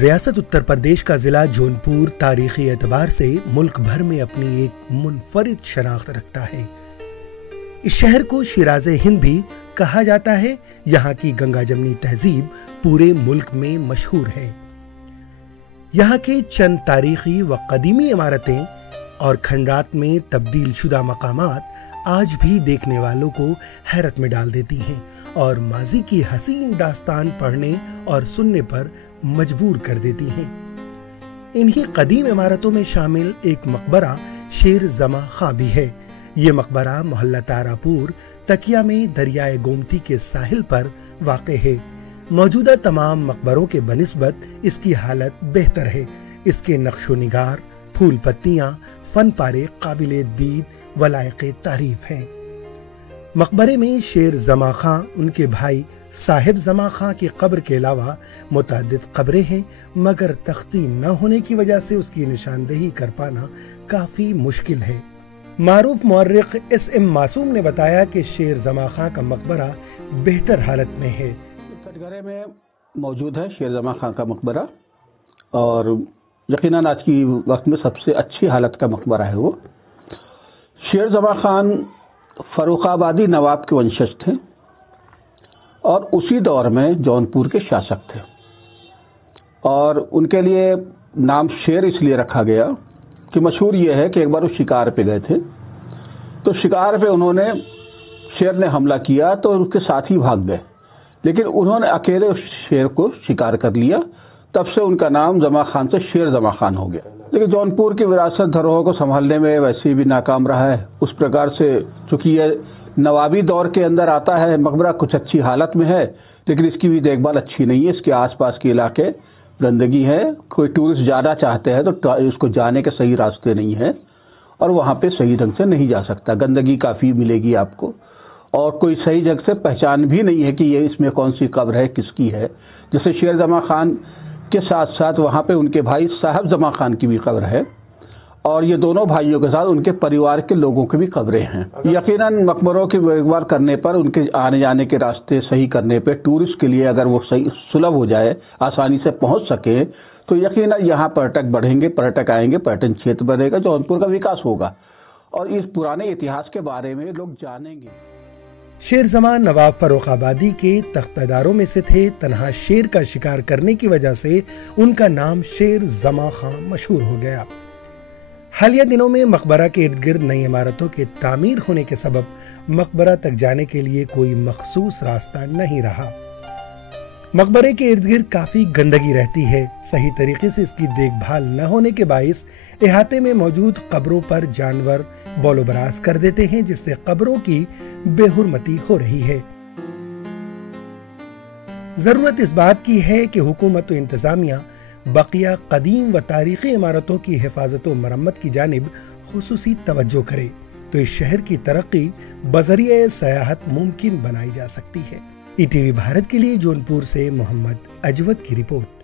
ریاست اتر پردیش کا ضلع جونپور تاریخی اعتبار سے ملک بھر میں اپنی ایک منفرد شناخت رکھتا ہے۔ اس شہر کو شیراز ہند بھی کہا جاتا ہے۔ یہاں کی گنگا جمنی تہذیب پورے ملک میں مشہور ہے۔ یہاں کے چند تاریخی و قدیمی عمارتیں اور کھنڈرات میں تبدیل شدہ مقامات آج بھی دیکھنے والوں کو حیرت میں ڈال دیتی ہیں اور ماضی کی حسین داستان پڑھنے اور سننے پر مجبور کر دیتی ہیں۔ انہی قدیم عمارتوں میں شامل ایک مقبرہ شیر زماں خاں بھی ہے۔ یہ مقبرہ محلہ تارا پور تکیا میں دریائے گومتی کے ساحل پر واقع ہے۔ موجودہ تمام مقبروں کے بنسبت اس کی حالت بہتر ہے۔ اس کے نقش و نگار، پھول پتیاں، فن پارے قابل دید و لائق تعریف ہیں۔ مقبرے میں شیر زماں خاں، ان کے بھائی صاحب زماں خاں کی قبر کے علاوہ متعدد قبریں ہیں، مگر تختی نہ ہونے کی وجہ سے اس کی نشاندہی کر پانا کافی مشکل ہے۔ معروف مورخ ایس ایم معصوم نے بتایا کہ شیر زماں خاں کا مقبرہ بہتر حالت میں ہے۔ کٹگرے میں موجود ہے شیر زماں خاں کا مقبرہ، اور یقیناً آج کی وقت میں سب سے اچھی حالت کا مقبرہ ہے وہ۔ شیر زماں خان فروخ آبادی نواب کے ونشج تھے اور اسی دور میں جونپور کے شاسک تھے، اور ان کے لیے نام شیر اس لیے رکھا گیا کہ مشہور یہ ہے کہ ایک بار وہ شکار پہ گئے تھے، تو شکار پہ انہوں نے شیر نے حملہ کیا تو اس کے ساتھ ہی بھاگ گئے، لیکن انہوں نے اکیلے اس شیر کو شکار کر لیا۔ تب سے ان کا نام زماں خان سے شیر زماں خان ہو گیا۔ لیکن جونپور کی وراثت دھروہر کو سنبھالنے میں ویسے بھی ناکام رہا ہے۔ اس پرکار سے چونکہ یہ نوابی دور کے اندر آتا ہے، مقبرہ کچھ اچھی حالت میں ہے، لیکن اس کی بھی دیکھ بھال اچھی نہیں ہے۔ اس کے آس پاس کے علاقے گندگی ہے، کوئی ٹورسٹ جانا چاہتے ہیں تو اس کو جانے کے صحیح راستے نہیں ہیں، اور وہاں پہ صحیح ڈھنگ سے نہیں جا سکتا۔ گندگی کافی ملے گی آپ کو، اور کوئی صحیح جگہ سے پہچان بھی نہیں ہے کہ یہ اس میں کون سی قبر ہے، کس کی ہے۔ جیسے شیر زماں خان کے ساتھ ساتھ وہاں پہ ان کے بھائی صاحب زماں خان کی بھی قبر ہے، اور یہ دونوں بھائیوں کے ساتھ ان کے پریوار کے لوگوں کی بھی قبریں ہیں۔ یقیناً مقبروں کی دیکھ بھال کرنے پر، ان کے آنے جانے کے راستے صحیح کرنے پہ، ٹورسٹ کے لیے اگر وہ صحیح سلبھ ہو جائے، آسانی سے پہنچ سکے، تو یقیناً یہاں پریٹک بڑھیں گے، پریٹک آئیں گے، پریٹن چھیتر بڑھے گا، جونپور کا وکاس ہوگا، اور اس پرانے اتہاس کے بارے میں لوگ جانیں گے۔ شیر زماں نواب فروخ آبادی کے تختہ داروں میں سے تھے۔ تنہا شیر کا شکار کرنے کی وجہ سے ان کا نام شیر زماں خاں مشہور ہو گیا۔ حالیہ دنوں میں مقبرہ کے ارد گرد نئی عمارتوں کے تعمیر ہونے کے سبب مقبرہ تک جانے کے لیے کوئی مخصوص راستہ نہیں رہا۔ مقبرے کے ارد گرد کافی گندگی رہتی ہے۔ صحیح طریقے سے اس کی دیکھ بھال نہ ہونے کے باعث احاطے میں موجود قبروں پر جانور بول و براز کر دیتے ہیں، جس سے قبروں کی بے حرمتی ہو رہی ہے۔ ضرورت اس بات کی ہے کہ حکومت و انتظامیہ بقیہ قدیم و تاریخی عمارتوں کی حفاظت و مرمت کی جانب خصوصی توجہ کرے، تو اس شہر کی ترقی بذریعہ سیاحت ممکن بنائی جا سکتی ہے۔ ای ٹی وی بھارت کے لیے جونپور سے محمد اجود کی رپورٹ۔